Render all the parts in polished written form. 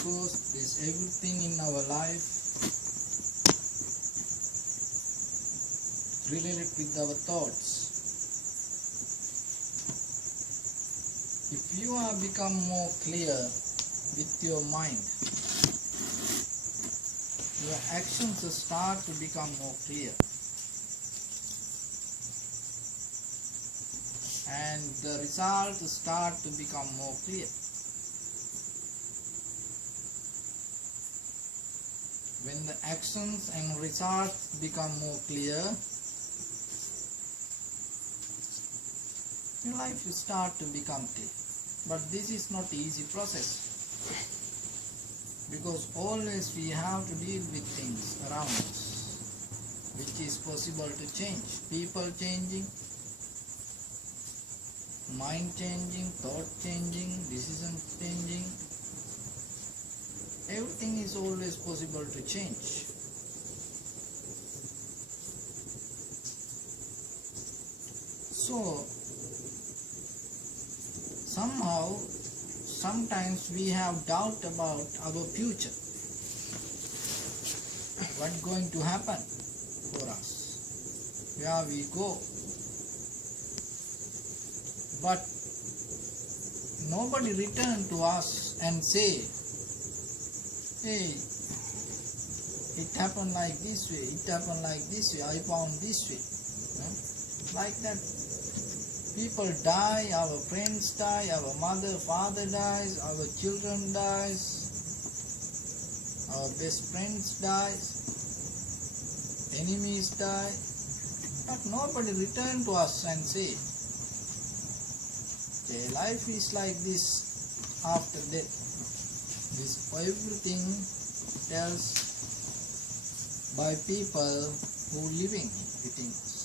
because there's everything in our life related with our thoughts. If you have become more clear with your mind, your actions start to become more clear, and the results start to become more clear. When the actions and results become more clear, your life will start to become clear. But this is not easy process, because always we have to deal with things around us, which is possible to change. People changing, mind changing, thought changing, decisions changing. Everything is always possible to change. So, sometimes we have doubt about our future. What's going to happen for us? Where we go? But nobody return to us and say, hey, it happened like this way, it happened like this way, I found this way. Like that. People die, our friends die, our mother, father dies, our children dies, our best friends dies, enemies die. But nobody return to us and say, okay, life is like this after death. This everything tells by people who living within us.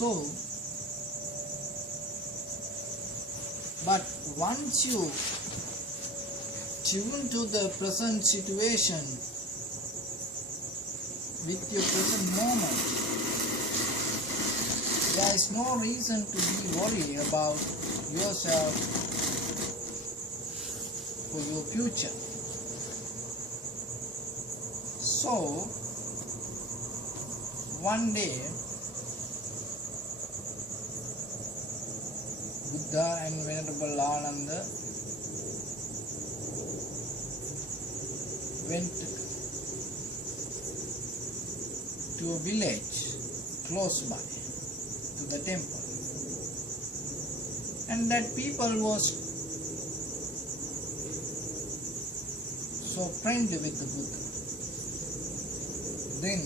So, but once you tune to the present situation with your present moment, there is no reason to be worried about yourself for your future. So, one day, Buddha and Venerable Ananda went to a village close by to the temple, and that people was so friendly with the Buddha. Then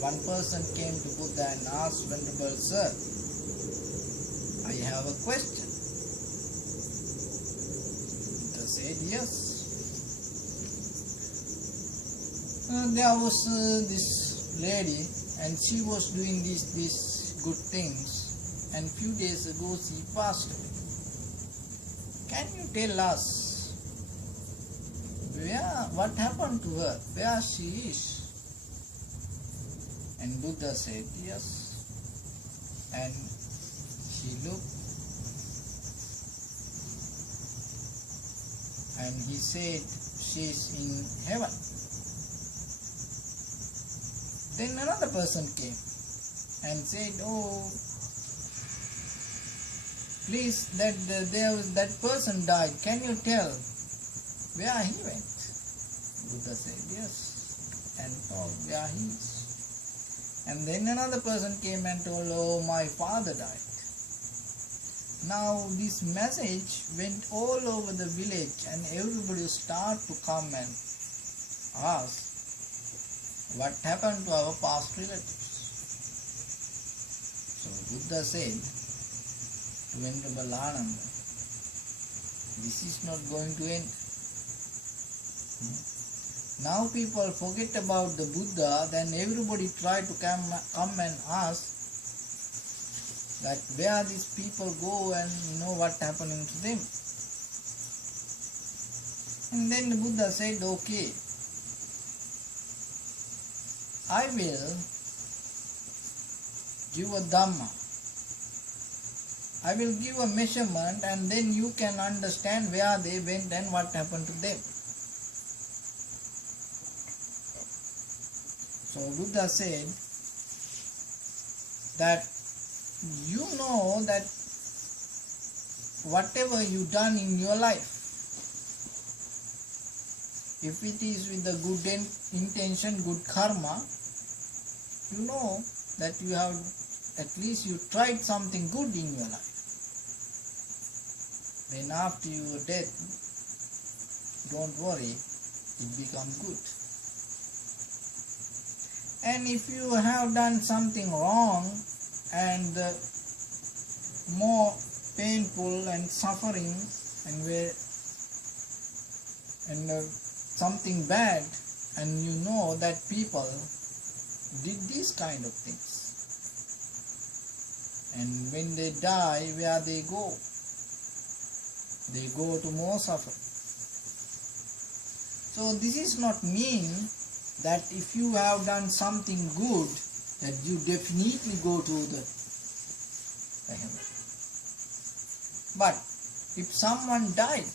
one person came to Buddha and asked, Venerable Sir, I have a question. Buddha said, yes. There was this lady, and she was doing these good things, and few days ago she passed away. Can you tell us what happened to her, where she is? And Buddha said, yes. And she looked, and he said, she is in heaven. Then another person came and said, oh, please, that person died. Can you tell where he went? Buddha said, yes, and told where he is. And then another person came and told, oh, my father died. Now this message went all over the village, and everybody started to come and ask, what happened to our past relatives? So Buddha said to Venerable Ananda, this is not going to end. Now people forget about the Buddha, then everybody try to come and ask that where these people go and what happening to them. And then the Buddha said, okay, I will give a Dhamma. I will give a measurement and then you can understand where they went and what happened to them. So Buddha said that you know that whatever you done in your life, if it is with a good intention, good karma, you know that you have, at least you tried something good in your life. Then after your death, don't worry, it becomes good. And if you have done something wrong and more painful and suffering and something bad, and you know that people did these kind of things, and when they die, where they go? They go to more suffering. So this is not mean that if you have done something good, that you definitely go to the heaven. But if someone died,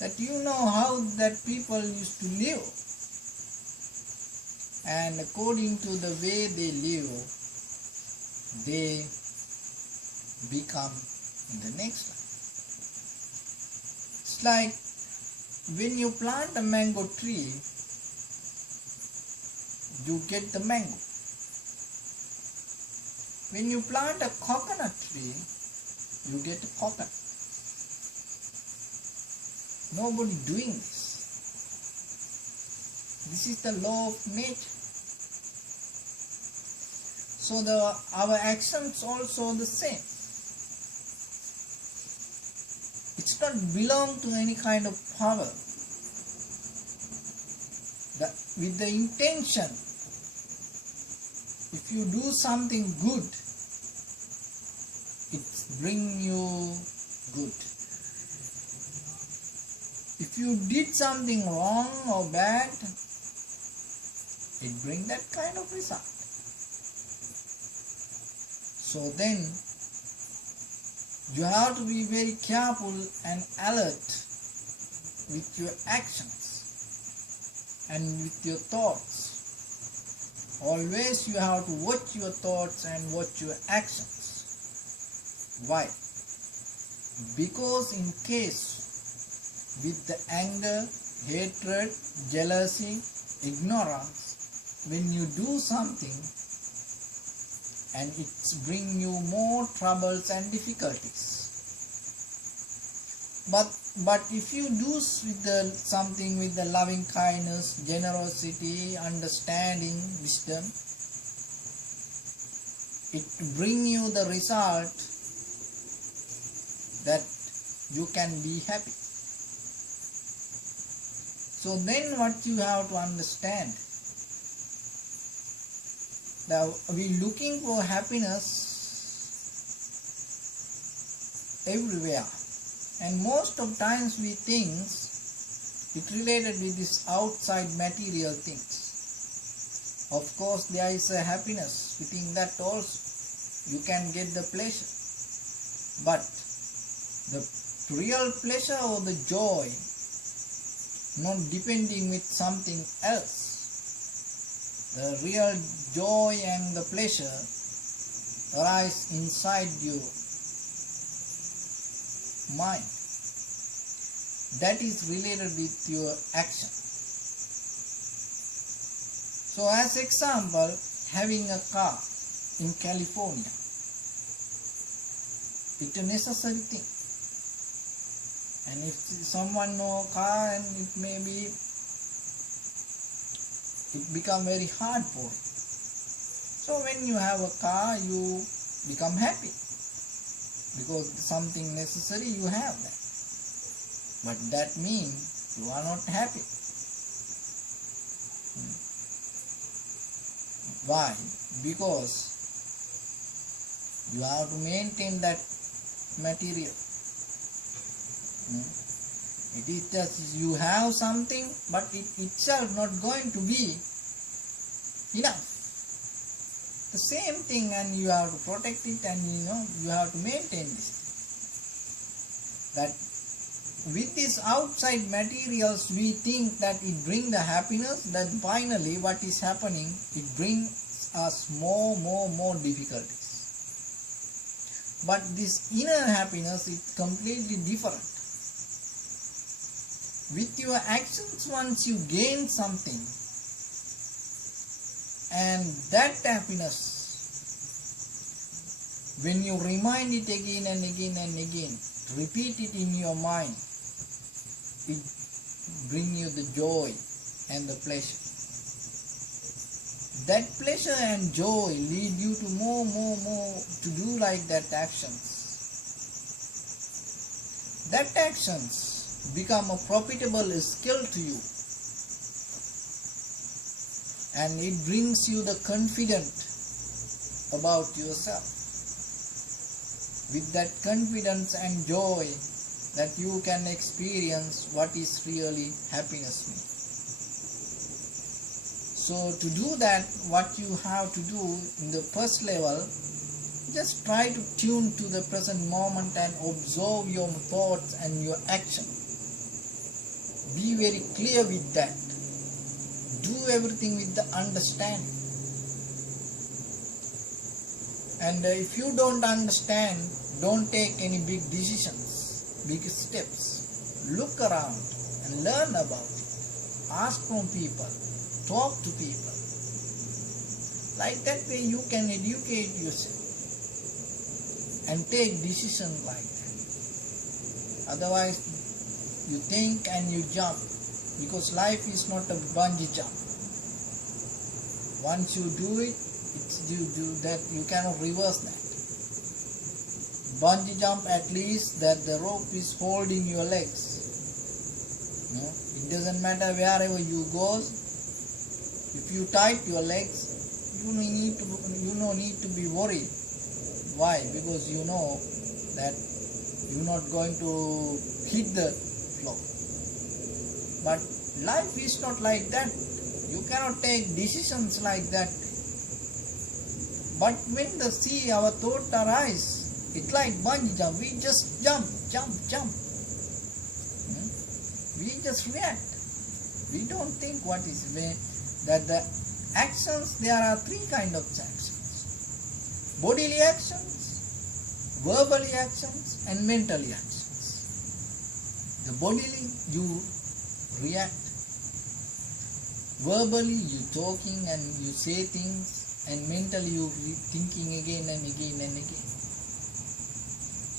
that you know how that people used to live, and according to the way they live, they become in the next life. It's like when you plant a mango tree, you get the mango. When you plant a coconut tree, you get a coconut. Nobody doing this. This is the law of nature. So our actions also the same. It's not belong to any kind of power. With the intention, if you do something good, it bring you good. If you did something wrong or bad, it bring that kind of result. So then, you have to be very careful and alert with your actions and with your thoughts. Always you have to watch your thoughts and watch your actions. Why? Because in case with the anger, hatred, jealousy, ignorance, when you do something and it's bring you more troubles and difficulties. But if you do something with the loving kindness, generosity, understanding, wisdom, it bring you the result that you can be happy. So then what you have to understand, that we looking for happiness everywhere, and most of times we think it related with this outside material things. Of course there is a happiness within that also, you can get the pleasure, but the real pleasure or the joy not depending with something else. The real joy and the pleasure arise inside your mind. That is related with your action. So as example, having a car in California, it's a necessary thing. And if someone know car, and it may be, it become very hard for him. So when you have a car, you become happy, because something necessary you have that. But that means you are not happy. Why? Because you have to maintain that material. It is just you have something, but it itself not going to be enough. the same thing, and you have to protect it, and you have to maintain this. That with these outside materials we think that it brings the happiness, that finally what is happening, it brings us more difficulties. But this inner happiness is completely different. With your actions, once you gain something, and that happiness, when you remind it again and again and again, repeat it in your mind, it brings you the joy and the pleasure. That pleasure and joy lead you to more to do like that actions. That actions become a profitable skill to you, and it brings you the confidence about yourself. With that confidence and joy, that you can experience what is really happiness means. So to do that, what you have to do in the first level, just try to tune to the present moment and observe your thoughts and your action. Be very clear with that. Do everything with the understanding. And if you don't understand, don't take any big decisions, big steps. Look around and learn about it. Ask from people. Talk to people. Like that way you can educate yourself and take decisions like that. Otherwise, you think and you jump, because life is not a bungee jump. Once you do it, you do that, you cannot reverse that. Bungee jump, at least that the rope is holding your legs. It doesn't matter wherever you go. If you tight your legs, you no need to be worried. Why? Because you know that you're not going to hit the floor. But life is not like that. You cannot take decisions like that. But when the sea, our thought arise, it's like bungee jump. We just jump. We just react. We don't think what is way. That the actions, there are three kinds of actions: bodily actions, verbally actions, and mentally actions. The bodily, you react. Verbally, you talking and you say things, and mentally you thinking again and again and again.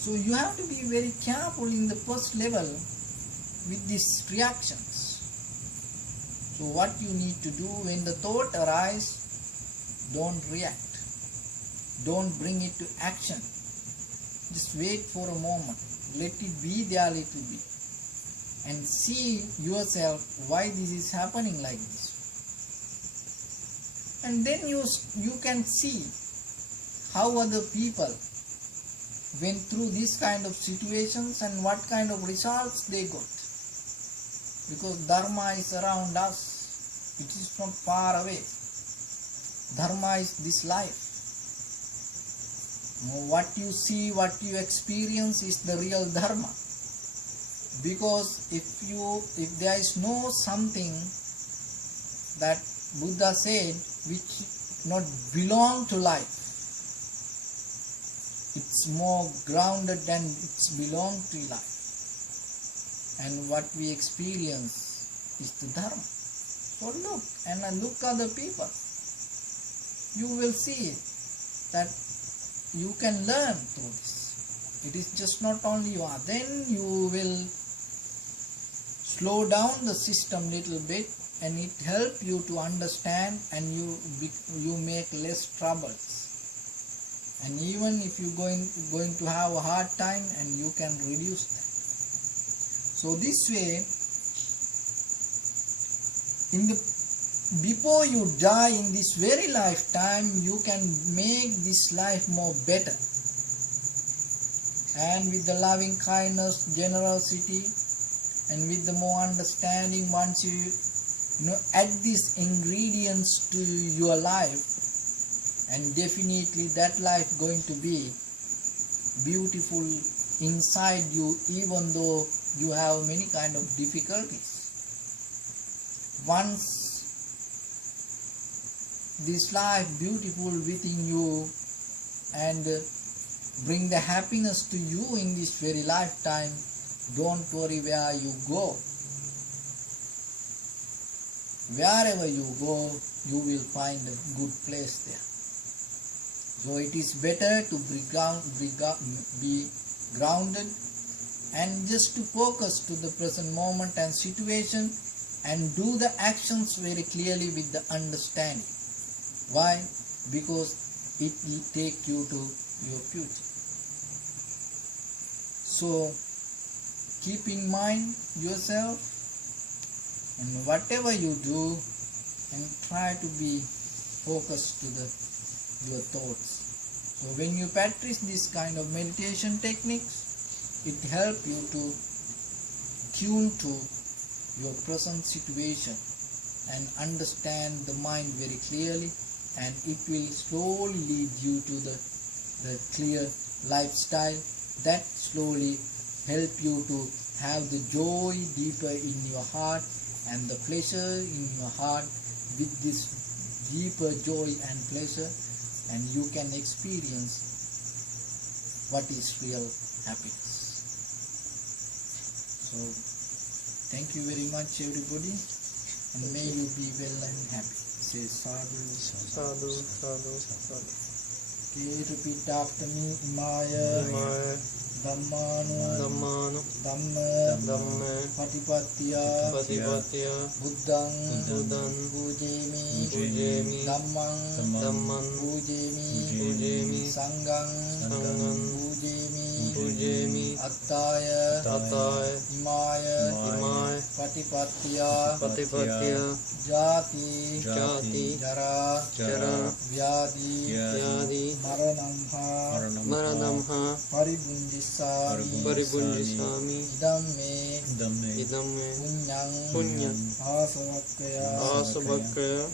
So you have to be very careful in the first level with these reactions. So what you need to do when the thought arises, don't react. Don't bring it to action. Just wait for a moment. Let it be there a little bit. And see yourself why this is happening like this. And then you can see how other people went through this kind of situations and what kind of results they got. Because Dharma is around us, it is from far away. Dharma is this life. What you see, what you experience is the real Dharma. Because if there is no something that Buddha said which not belong to life, it's more grounded than it's belong to life. And what we experience is the Dharma. So look other people. You will see that you can learn through this. It is just not only you are. Then you will slow down the system little bit, and it help you to understand, and you make less troubles. And even if you going to have a hard time, and you can reduce that. So this way, before you die in this very lifetime, you can make this life more better. And with the loving kindness, generosity, and with the more understanding, once you add these ingredients to your life, and definitely that life going to be beautiful inside you, even though you have many kind of difficulties. Once this life beautiful within you and bring the happiness to you in this very lifetime, don't worry where you go. Wherever you go, you will find a good place there. So it is better to be grounded and just to focus to the present moment and situation and do the actions very clearly with the understanding. Why? Because it will take you to your future. So keep in mind yourself and whatever you do, and try to be focused to your thoughts. So when you practice this kind of meditation techniques, it helps you to tune to your present situation and understand the mind very clearly, and it will slowly lead you to the clear lifestyle that slowly help you to have the joy deeper in your heart and the pleasure in your heart. With this deeper joy and pleasure, and you can experience what is real happiness. So thank you very much everybody, and may you be well and happy. Say sadhu, Sadhu, sadhu, sadhu. Okay, repeat after me. Imaya, Imaya, Dhammanu, Dhammanu, Dhamme, Patipattiya, Patipattiya, Buddhang, Buddhang, Pujemi, Pujemi, Dhammang, Dhammang, Pujemi, Pujemi, Sanghang, Sanghang, Pujemi, Attaya, Attaya, Imaya, Imaya, Patipattiya, Patipattiya, Jati, Jati, Jara, Jara, Vyadi, Vyadi, Maranamha, Maranamha, Paribundisami, Paribundisami, Idamme, Idamme, Punyang, Punyang, Asavakkaya, Asavakkaya,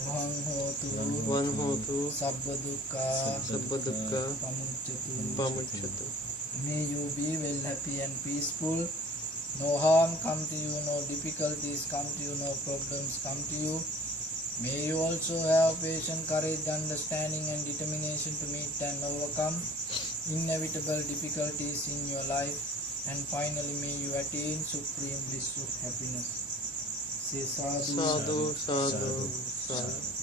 Vanhotu, Sabbadukka, Sabbadukka, Pamucchatu. Pamucchatu. May you be well, happy and peaceful. No harm come to you, no difficulties come to you, no problems come to you. May you also have patience, courage, understanding and determination to meet and overcome inevitable difficulties in your life. And finally may you attain supreme bliss of happiness. Say sadhu, Sadhu, sadhu, sadhu.